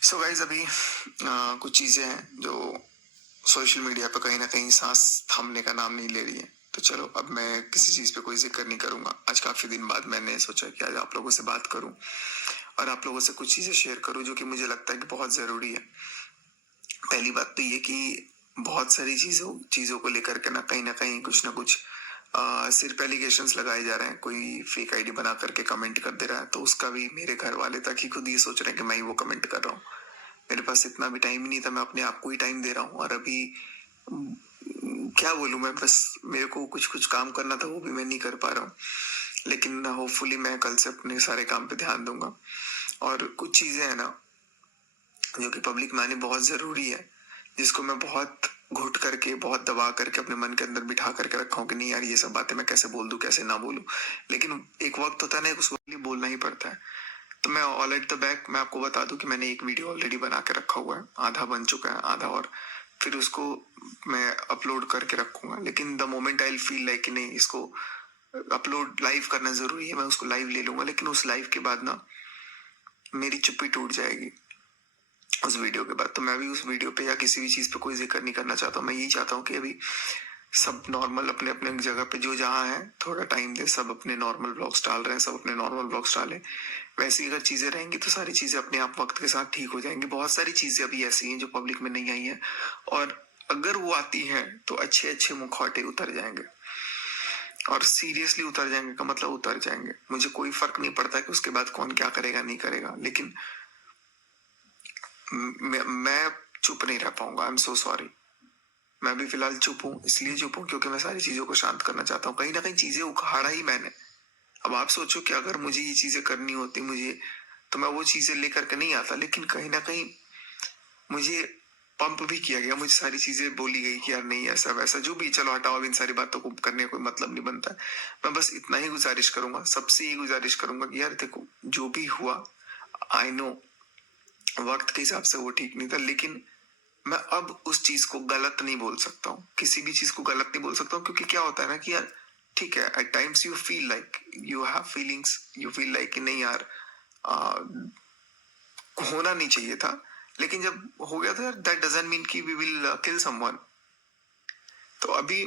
So guys अभी कुछ चीज़ें हैं जो सोशल मीडिया पर कहीं ना कहीं सांस थमने का नाम नहीं ले रही है। तो चलो अब मैं किसी चीज़ पे कोई जिक्र नहीं करूंगा। आज काफ़ी दिन बाद मैंने सोचा कि आज आप लोगों से बात करूं और आप लोगों से कुछ चीज़ें शेयर करूं जो कि मुझे लगता है कि बहुत ज़रूरी है। पहली बात तो ये कि बहुत सारी चीज़ों को लेकर के ना कहीं कुछ ना कुछ सिर्फ एलिगेशंस लगाए जा रहे हैं। कोई फेक आईडी बना करके कमेंट कर दे रहा है तो उसका भी मेरे घर वाले तक ही खुद ये सोच रहे हैं कि मैं ही वो कमेंट कर रहा हूँ। मेरे पास इतना भी टाइम नहीं था, मैं अपने आप को ही टाइम दे रहा हूँ। और अभी क्या बोलूँ मैं, बस मेरे को कुछ कुछ काम करना था वो भी मैं नहीं कर पा रहा हूँ। लेकिन होपफुली मैं कल से अपने सारे काम पे ध्यान दूंगा। और कुछ चीजें हैं ना जो कि पब्लिक में आनी बहुत जरूरी है, जिसको मैं बहुत घुट करके बहुत दबा करके अपने मन के अंदर बिठा करके रखा हूँ कि नहीं यार ये सब बातें मैं कैसे बोल दूं कैसे ना बोलूं। लेकिन एक वक्त होता है ना, उस वक्त बोलना ही पड़ता है। तो मैं ऑल एट द बैक मैं आपको बता दूं कि मैंने एक वीडियो ऑलरेडी बना के रखा हुआ है, आधा बन चुका है, आधा और फिर उसको मैं अपलोड करके रखूंगा। लेकिन the moment I feel like कि नहीं इसको अपलोड लाइव करना जरूरी है, मैं उसको लाइव ले लूंगा। लेकिन उस लाइव के बाद ना मेरी चुप्पी टूट जाएगी उस वीडियो के बाद। तो मैं भी उस वीडियो पे या किसी भी चीज पे कोई जिक्र नहीं करना चाहता हूँ। मैं यही चाहता हूँ कि अभी सब नॉर्मल अपने अपने जगह पे जो जहाँ है थोड़ा टाइम दे, सब अपने नॉर्मल ब्लॉग्स डाल रहे हैं, सब अपने नॉर्मल ब्लॉग्स डालें। वैसी अगर चीजें रहेंगी तो सारी चीजें अपने आप वक्त के साथ ठीक हो जाएंगी। बहुत सारी चीजें अभी ऐसी हैं जो पब्लिक में नहीं आई है, और अगर वो आती हैं तो अच्छे अच्छे मुखौटे उतर जाएंगे। और सीरियसली उतर जाएंगे का मतलब उतर जाएंगे। मुझे कोई फर्क नहीं पड़ता कि उसके बाद कौन क्या करेगा नहीं करेगा, लेकिन मैं चुप नहीं रह पाऊंगा। I am so sorry. मैं भी फिलहाल चुप हूँ, इसलिए चुप हूँ क्योंकि मैं सारी चीजों को शांत करना चाहता हूँ। कहीं ना कहीं चीजें उखाड़ा ही मैंने। अब आप सोचो कि अगर मुझे ये चीजें करनी होती मुझे, तो मैं वो चीजें लेकर के नहीं आता। लेकिन कहीं ना कहीं मुझे पंप भी किया गया, मुझे सारी चीजें बोली गई कि यार नहीं ऐसा वैसा जो भी, चलो हटाओ, अब इन सारी बातों को करने का कोई मतलब नहीं बनता है। मैं बस इतना ही गुजारिश करूंगा, सबसे ही गुजारिश करूंगा कि यार देखो जो भी हुआ, आई नो वक्त के हिसाब से वो ठीक नहीं था, लेकिन मैं अब उस चीज को गलत नहीं बोल सकता हूँ। किसी भी चीज को गलत नहीं बोल सकता हूँ, क्योंकि क्या होता है ना कि यार ठीक है, at times you feel like you have feelings, you feel like कि नहीं यार होना नहीं चाहिए था। लेकिन जब हो गया तो यार दैट डजंट मीन कि वी विल किल समवन। तो अभी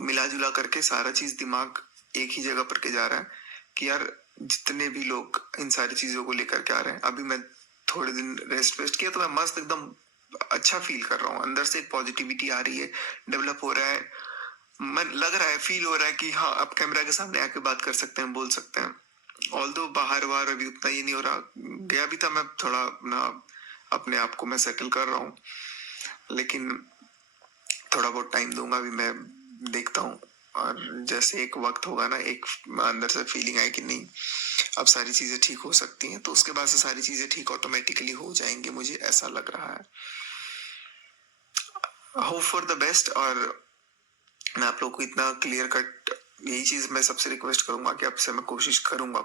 मिला जुला करके सारा चीज दिमाग एक ही जगह पर के जा रहा है कि यार जितने भी लोग इन सारी चीजों को लेकर के आ रहे हैं, अभी मैं थोड़े दिन रेस्ट वेस्ट किया तो मैं मस्त एकदम अच्छा फील कर रहा हूँ। अंदर से एक पॉजिटिविटी आ रही है, डेवलप हो रहा है। मन लग रहा है, फील हो रहा है कि हाँ अब कैमरा के सामने आके बात कर सकते हैं, बोल सकते हैं। ऑल दो बाहर बाहर अभी उतना ये नहीं हो रहा। गया भी था मैं थोड़ा ना, अपने आप को मैं सेटल कर रहा हूँ। लेकिन थोड़ा बहुत टाइम दूंगा अभी मैं, देखता हूँ। और जैसे एक वक्त होगा ना, एक अंदर से फीलिंग आई कि नहीं अब सारी चीजें ठीक हो सकती हैं, तो उसके बाद से सारी चीजें ठीक ऑटोमेटिकली हो जाएंगी, मुझे ऐसा लग रहा है। Hope for the best. और मैं आप लोग को इतना क्लियर कट यही चीज मैं सबसे रिक्वेस्ट करूंगा कि अब से मैं कोशिश करूंगा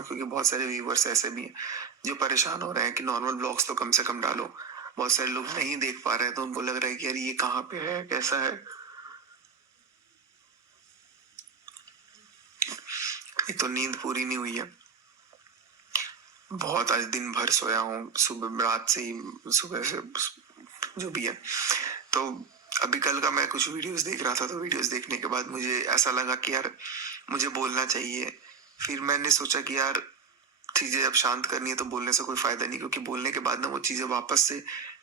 क्योंकि बहुत सारे व्यूवर्स ऐसे भी हैं जो परेशान हो रहे हैं कि नॉर्मल ब्लॉग्स तो कम से कम डालो। बहुत सारे लोग नहीं देख पा रहे हैं तो उनको लग रहा है कि यार ये कहाँ पे है, कैसा है। ये तो नींद पूरी नहीं हुई है, बहुत आज दिन भर सोया हूँ, सुबह रात से ही, सुबह से जो भी है। तो अभी कल का मैं कुछ वीडियोस देख रहा था, तो वीडियोस देखने के बाद मुझे ऐसा लगा कि यार मुझे बोलना चाहिए। फिर मैंने सोचा कि यार चीजें जब शांत करनी है तो बोलने से कोई फायदा नहीं, क्योंकि बोलने के बाद ना वो चीजें वापस से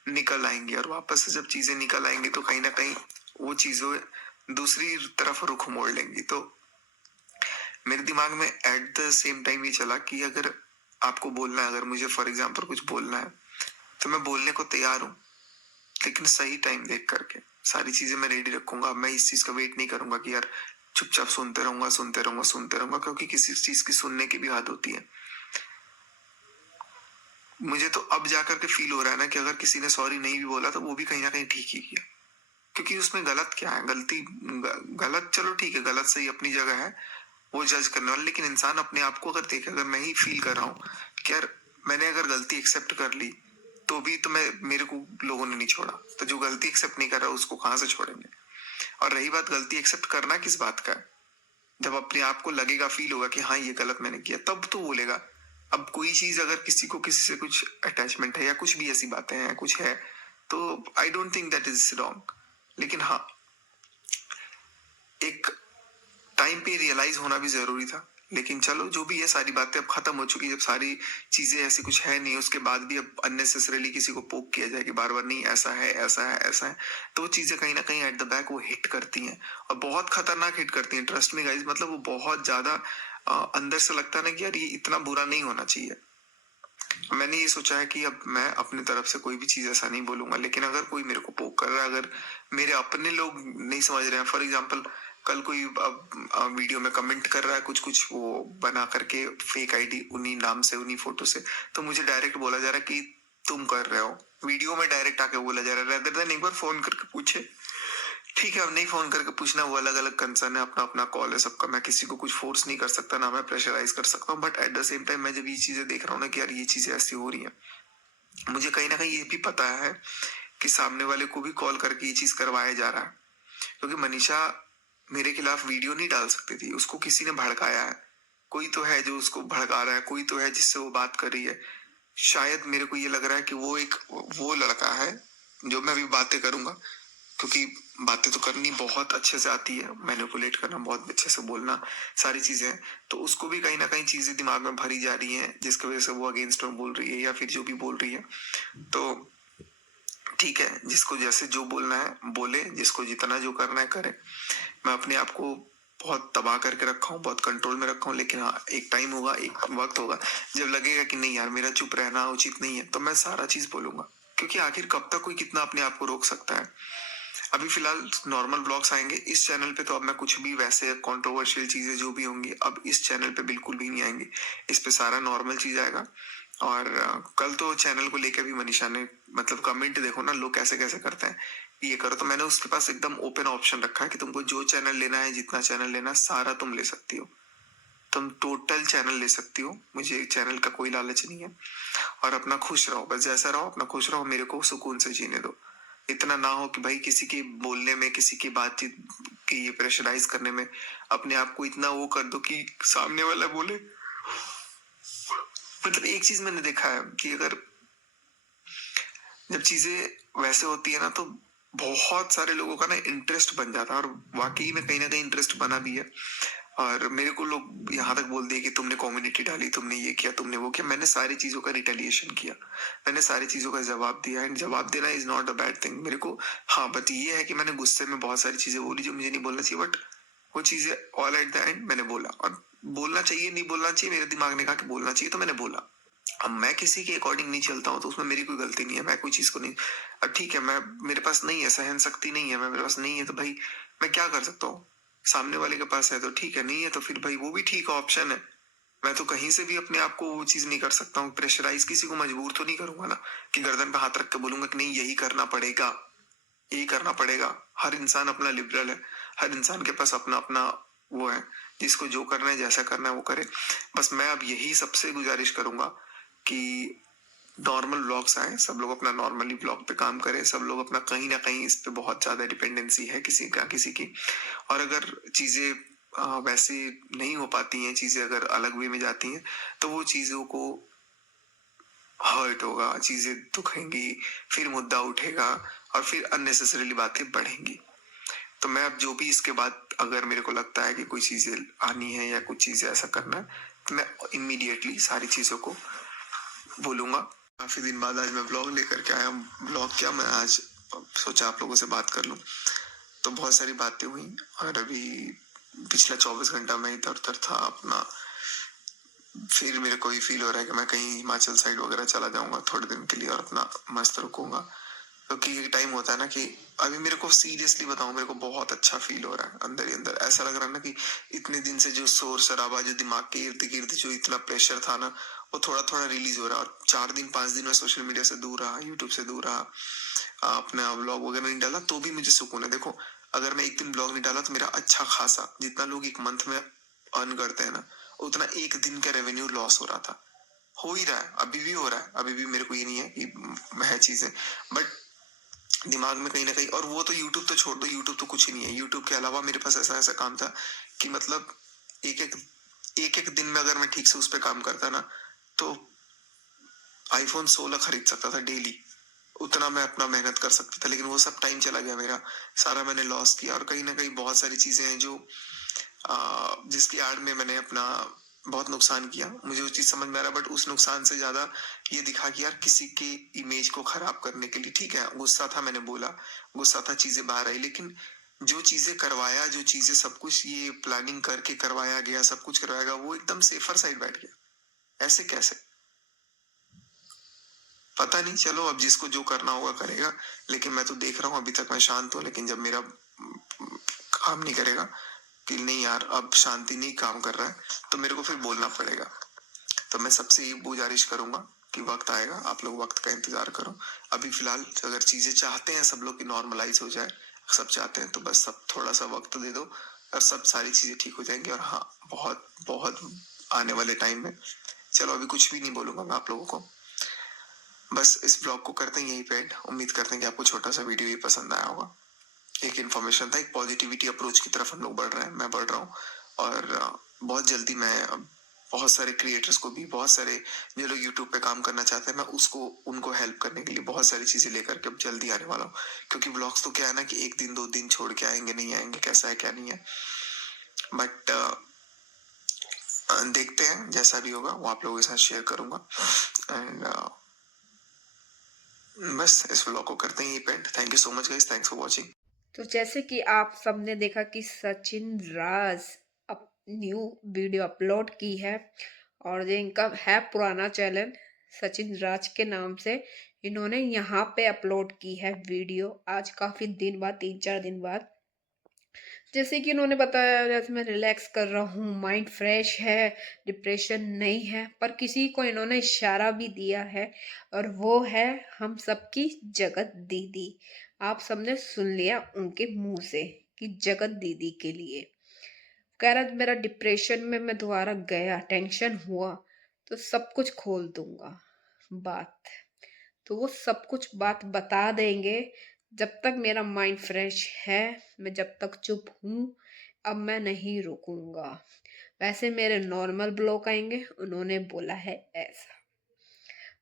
निकल आएंगी, और वापस से जब चीजें निकल आएंगी तो कहीं ना कहीं वो चीजें दूसरी तरफ रुख मोड़ लेंगी। तो मेरे दिमाग में एट द सेम टाइम ये चला कि अगर आपको बोलना है, अगर मुझे फॉर एग्जाम्पल कुछ बोलना है तो मैं बोलने को तैयार हूँ, लेकिन सही टाइम देख करके सारी चीजें मैं रेडी रखूंगा। मैं इस चीज का वेट नहीं करूंगा कि यार चुपचाप सुनते रहूंगा, क्योंकि किसी चीज की सुनने की भी हद होती है। मुझे तो अब जाकर के फील हो रहा है ना कि अगर किसी ने सॉरी नहीं भी बोला तो वो भी कहीं ना कहीं ठीक ही किया, क्योंकि उसमें गलत क्या है, गलत चलो ठीक है, गलत सही अपनी जगह है, वो जज करने वाला। लेकिन इंसान अपने आप को अगर देखे, अगर मैं ही फील कर रहा हूँ कि यार मैंने अगर गलती एक्सेप्ट कर ली तो भी तो मैं, मेरे को लोगों ने नहीं छोड़ा, तो जो गलती एक्सेप्ट नहीं कर रहा उसको कहाँ से छोड़ेंगे। और रही बात गलती एक्सेप्ट करना किस बात का है, जब अपने आप को लगेगा, फील होगा कि हाँ ये गलत मैंने किया, तब तो बोलेगा। अब कोई चीज अगर किसी को किसी से कुछ अटैचमेंट है या कुछ भी ऐसी बातें हैं कुछ है, तो I don't think that is wrong. लेकिन हाँ, एक टाइम पे रियलाइज होना भी जरूरी था। लेकिन चलो जो भी है, सारी बातें अब खत्म हो चुकी। जब सारी चीजें ऐसी कुछ है नहीं, उसके बाद भी अब अननेसेसरीली किसी को पोक किया जाए कि बार बार नहीं ऐसा है ऐसा है ऐसा है, तो वो चीजें कहीं ना कहीं एट द बैक वो हिट करती हैं, और बहुत खतरनाक हिट करती हैं। ट्रस्ट मी गाइज, मतलब वो बहुत ज्यादा अंदर से लगता है ना कि यार ये इतना बुरा नहीं होना चाहिए। मैंने ये सोचा है कि अब मैं अपनी तरफ से कोई भी चीज ऐसा नहीं बोलूंगा। लेकिन अगर कोई मेरे को पोक कर रहा है, अगर मेरे अपने लोग नहीं समझ रहे हैं, फॉर एग्जाम्पल कल कोई वीडियो में कमेंट कर रहा है कुछ कुछ वो बना करके फेक आईडी उन्हीं नाम से उन्हीं फोटो से, तो मुझे डायरेक्ट बोला जा रहा है कि तुम कर रहे हो। वीडियो में डायरेक्ट आके बोला जा रहा है, रेदर देन एक बार फोन करके पूछे। ठीक है, अब नहीं फोन करके पूछना, वो अलग अलग कंसर्न है, अपना अपना कॉल है सबका। मैं किसी को कुछ फोर्स नहीं कर सकता, ना मैं प्रेशराइज कर सकता हूँ। But at the same time मैं जब ये चीजें देख रहा हूँ ना कि यार ये चीजें ऐसी हो रही हैं, मुझे कहीं ना कहीं ये भी पता है कि सामने वाले को भी कॉल करके ये चीज करवाया जा रहा है। क्योंकि मनीषा मेरे खिलाफ वीडियो नहीं डाल सकती थी, उसको किसी ने भड़काया है। कोई तो है जो उसको भड़का रहा है, कोई तो है जिससे वो बात कर रही है। शायद मेरे को ये लग रहा है कि वो लड़का है जो मैं अभी बातें करूंगा, क्योंकि बातें तो करनी बहुत अच्छे से आती है, मैनिपुलेट करना बहुत अच्छे से, बोलना, सारी चीजें। तो उसको भी कहीं ना कहीं चीजें दिमाग में भरी जा रही हैं, जिसकी वजह से वो अगेंस्ट में बोल रही है या फिर जो भी बोल रही है। तो ठीक है, जिसको जैसे जो बोलना है बोले, जिसको जितना जो करना है करे। मैं अपने आप को बहुत तबाह करके रखा हूँ, बहुत कंट्रोल में रखा हूँ। लेकिन हाँ, एक टाइम होगा, एक वक्त होगा जब लगेगा कि नहीं यार मेरा चुप रहना उचित नहीं है, तो मैं सारा चीज बोलूंगा। क्योंकि आखिर कब तक कोई कितना अपने आप को रोक सकता है। अभी फिलहाल नॉर्मल ब्लॉग्स आएंगे इस चैनल पे, तो अब मैं कुछ भी वैसे कंट्रोवर्शियल चीजें जो भी होंगी अब इस चैनल पे बिल्कुल भी नहीं आएंगी। इस पे सारा नॉर्मल चीज आएगा। और कल तो चैनल को लेकर भी मनीषा ने, मतलब कमेंट देखो ना लोग कैसे कैसे करते हैं, ये करो। तो मैंने उसके पास एकदम ओपन ऑप्शन रखा है कि तुमको जो चैनल लेना है, जितना चैनल लेना है, सारा तुम ले सकती हो। तुम टोटल चैनल ले सकती हो, मुझे चैनल का कोई लालच नहीं है। और अपना खुश रहो, बस जैसा रहो अपना खुश रहो, मेरे को सुकून से जीने दो। इतना ना हो कि भाई किसी के बोलने में, किसी की बातचीत की ये प्रेशराइज करने में अपने आप को इतना वो कर दो कि सामने वाला बोले। मतलब एक चीज मैंने देखा है कि अगर जब चीजें वैसे होती है ना, तो बहुत सारे लोगों का ना इंटरेस्ट बन जाता है, और वाकई में कहीं ना कहीं इंटरेस्ट बना भी है। और मेरे को लोग यहाँ तक बोल दिए कि तुमने कम्युनिटी डाली, तुमने ये किया, तुमने वो किया। मैंने सारी चीजों का रिटेलिएशन किया, मैंने सारी चीजों का जवाब दिया। एंड जवाब देना is not a bad thing मेरे को। हाँ, बट ये है कि मैंने गुस्से में बहुत सारी चीजें बोली जो मुझे नहीं बोलना चाहिए। बट वो चीजें ऑल एट द एंड मैंने बोला, और बोलना चाहिए नहीं बोलना चाहिए, मेरे दिमाग ने कहा कि बोलना चाहिए, तो मैंने बोला। अब मैं किसी के अकॉर्डिंग नहीं चलता हूँ, तो उसमें मेरी कोई गलती नहीं है। मैं कोई चीज को नहीं, अब ठीक है, मैं, मेरे पास नहीं है सहन शक्ति, नहीं है, मेरे पास नहीं है, तो भाई मैं क्या कर सकता हूँ। सामने वाले के पास है तो ठीक है, नहीं है तो फिर भाई वो भी ठीक ऑप्शन है। मैं तो कहीं से भी अपने आप को वो चीज नहीं कर सकता हूँ, प्रेशराइज किसी को मजबूर तो नहीं करूंगा ना, कि गर्दन पे हाथ रख के बोलूंगा कि नहीं यही करना पड़ेगा, यही करना पड़ेगा। हर इंसान अपना लिबरल है, हर इंसान के पास अपना अपना वो है, जिसको जो करना है जैसा करना है वो करे। बस मैं अब यही सबसे गुजारिश करूंगा कि नॉर्मल ब्लॉग्स आए, सब लोग अपना नॉर्मली ब्लॉग पे काम करें, सब लोग अपना कहीं ना कहीं इस पे बहुत ज्यादा डिपेंडेंसी है किसी का किसी की। और अगर चीजें वैसे नहीं हो पाती हैं, चीजें अगर अलग वे में जाती हैं, तो वो चीजों को हर्ट होगा, चीजें दुखेंगी, फिर मुद्दा उठेगा, और फिर अननेसेसरीली बातें बढ़ेंगी। तो मैं अब जो भी इसके बाद अगर मेरे को लगता है कि कोई चीजें आनी है या कुछ चीजें ऐसा करना है, तो मैं इमीडिएटली सारी चीजों को बोलूंगा। काफी दिन बाद आज मैं ब्लॉग लेकर के आया हूँ। ब्लॉग क्या, मैं आज सोचा आप लोगों से बात कर लूं। तो बहुत सारी बातें हुई, और अभी पिछला 24 घंटा मैं इधर उधर था अपना। फिर मेरे को ये फील हो रहा है कि मैं कहीं हिमाचल साइड वगैरह चला जाऊंगा थोड़े दिन के लिए, और अपना मस्त रुकूंगा। क्योंकि ये टाइम होता है ना कि अभी मेरे को सीरियसली बताऊं, मेरे को बहुत अच्छा फील हो रहा है अंदर ही अंदर। ऐसा लग रहा है ना कि इतने दिन से जो शोर शराबा, जो दिमाग के इर्द गिर्द जो इतना प्रेशर था ना, वो थोड़ा थोड़ा रिलीज हो रहा है। और 4 दिन 5 दिन में सोशल मीडिया से दूर रहा, यूट्यूब से दूर रहा, अपना ब्लॉग वगैरह नहीं डाला, तो भी मुझे सुकून है। देखो, अगर मैं एक दिन ब्लॉग नहीं डाला तो मेरा अच्छा खासा, जितना लोग एक मंथ में अर्न करते हैं ना, उतना एक दिन का रेवेन्यू लॉस हो रहा था, हो ही रहा है, अभी भी हो रहा है। अभी भी मेरे को ये नहीं है कि है चीजें, बट दिमाग में कहीं ना कहीं। और वो तो यूट्यूब तो छोड़ दो, यूट्यूब तो कुछ ही नहीं है। यूट्यूब के अलावा मेरे पास ऐसा ऐसा काम था कि मतलब एक एक दिन में अगर मैं ठीक से उस पर काम करता ना, तो आईफोन 16 खरीद सकता था डेली, उतना मैं अपना मेहनत कर सकता था, लेकिन वो सब टाइम चला गया मेरा, सारा मैंने लॉस किया। और कहीं ना कहीं बहुत सारी चीजें हैं जो जिसकी आड़ में मैंने अपना बहुत नुकसान किया, मुझे वो चीज समझ में आ रहा, बट उस नुकसान से ज्यादा ये दिखा कि यार किसी के इमेज को खराब करने के लिए, ठीक है गुस्सा था, मैंने बोला गुस्सा था, चीजें बाहर आई, लेकिन जो चीजें करवाया, जो चीजें सब कुछ ये प्लानिंग करके करवाया गया, सब कुछ करवाया गया, वो एकदम सेफर साइड बैठ गया। ऐसे कैसे, पता नहीं, चलो अब जिसको जो करना होगा करेगा। लेकिन मैं तो देख रहा हूँ अभी तक मैं शांत हूँ, लेकिन जब मेरा काम नहीं करेगा कि नहीं यार अब शांति नहीं काम कर रहा है, तो मेरे को फिर बोलना पड़ेगा। तो मैं सबसे ये गुजारिश करूंगा कि वक्त आएगा, आप लोग वक्त का इंतजार करो। अभी फिलहाल अगर चीजें चाहते हैं सब लोग की नॉर्मलाइज हो जाए, सब चाहते हैं, तो बस सब थोड़ा सा वक्त दे दो और सब सारी चीजें ठीक हो जाएंगी। और हाँ, बहुत बहुत आने वाले टाइम में, चलो अभी कुछ भी नहीं बोलूंगा मैं आप लोगों को, बस इस ब्लॉग को करते हैं यहीं पे एंड। उम्मीद करते हैं कि आपको छोटा सा वीडियो ये पसंद आया होगा। एक इन्फॉर्मेशन था, एक पॉजिटिविटी अप्रोच की तरफ हम लोग बढ़ रहे हैं, मैं बढ़ रहा हूँ। और बहुत जल्दी मैं बहुत सारे क्रिएटर्स को भी, बहुत सारे जो लोग यूट्यूब पे काम करना चाहते हैं, मैं उसको उनको हेल्प करने के लिए बहुत सारी चीजें लेकर के अब जल्दी आने वाला हूँ। क्योंकि ब्लॉग्स तो क्या है ना कि एक दिन 2 दिन छोड़ के आएंगे, नहीं आएंगे, कैसा है क्या नहीं है, बट देखते हैं, जैसा भी होगा वो आप लोगों के साथ शेयर करूंगा। एंड बस इस व्लॉग को करते हैं ये paint. Thank you so much guys, thanks for watching. तो जैसे कि आप सबने देखा कि सचिन राज अब न्यू वीडियो अपलोड की है, और ये इनका है पुराना चैनल सचिन राज के नाम से, इन्होंने यहाँ पे अपलोड की है वीडियो आज काफ़ी दिन बाद, 3-4 दिन बाद। जैसे कि उन्होंने बताया, जैसे मैं रिलैक्स कर रहा हूँ, माइंड फ्रेश है, डिप्रेशन नहीं है, पर किसी को इन्होंने इशारा भी दिया है, और वो है हम सबकी जगत दीदी। आप सबने सुन लिया उनके मुंह से कि जगत दीदी के लिए कह रहा, मेरा डिप्रेशन में मैं दोबारा गया, टेंशन हुआ तो सब कुछ खोल दूंगा बात, तो वो सब कुछ बात बता देंगे। जब तक मेरा माइंड फ्रेश है, मैं जब तक चुप हूँ, अब मैं नहीं रुकूंगा। वैसे मेरे नॉर्मल ब्लॉग आएंगे, उन्होंने बोला है ऐसा।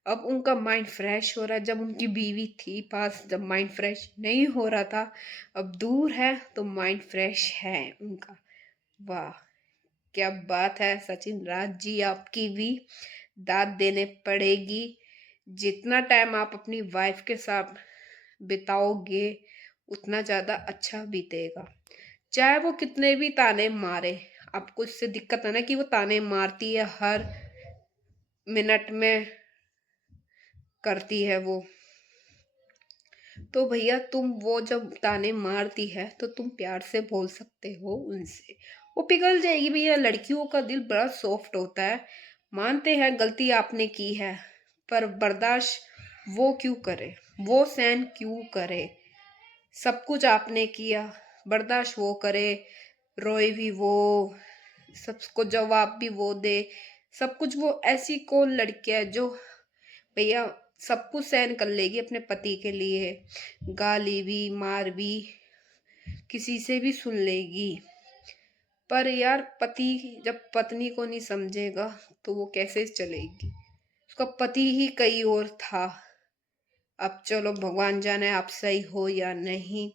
अब उनका माइंड फ्रेश हो रहा है, जब उनकी बीवी थी पास, जब माइंड फ्रेश नहीं हो रहा था, अब दूर है तो माइंड फ्रेश है उनका। वाह, क्या बात है सचिन राज जी, आपकी भी दाद देने पड़ेगी। जितना टाइम आप अपनी वाइफ के साथ बिताओगे, उतना ज़्यादा अच्छा बीतेगा। चाहे वो कितने भी ताने मारे, आपको इससे दिक्कत है ना कि वो ताने मारती है, हर मिनट में करती है वो, तो भैया तुम वो जब ताने मारती है तो तुम प्यार से बोल सकते हो उनसे, वो पिघल जाएगी। भैया लड़कियों का दिल बड़ा सॉफ्ट होता है, मानते हैं गलती आपने की है, पर बर्दाश्त वो क्यों करे, वो सहन क्यों करे। सब कुछ आपने किया, बर्दाश्त वो करे, रोए भी वो, सबको जवाब भी वो दे, सब कुछ वो। ऐसी कौन लड़की है जो भैया सब कुछ सहन कर लेगी अपने पति के लिए, गाली भी, मार भी, किसी से भी सुन लेगी। पर यार पति जब पत्नी को नहीं समझेगा तो वो कैसे चलेगी। उसका पति ही कहीं और था। अब चलो भगवान जाने आप सही हो या नहीं।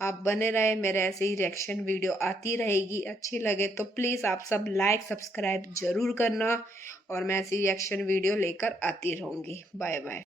आप बने रहे, मेरे ऐसे ही रिएक्शन वीडियो आती रहेगी। अच्छी लगे तो प्लीज़ आप सब लाइक सब्सक्राइब जरूर करना, और मैं ऐसी रिएक्शन वीडियो लेकर आती रहूँगी। Bye bye.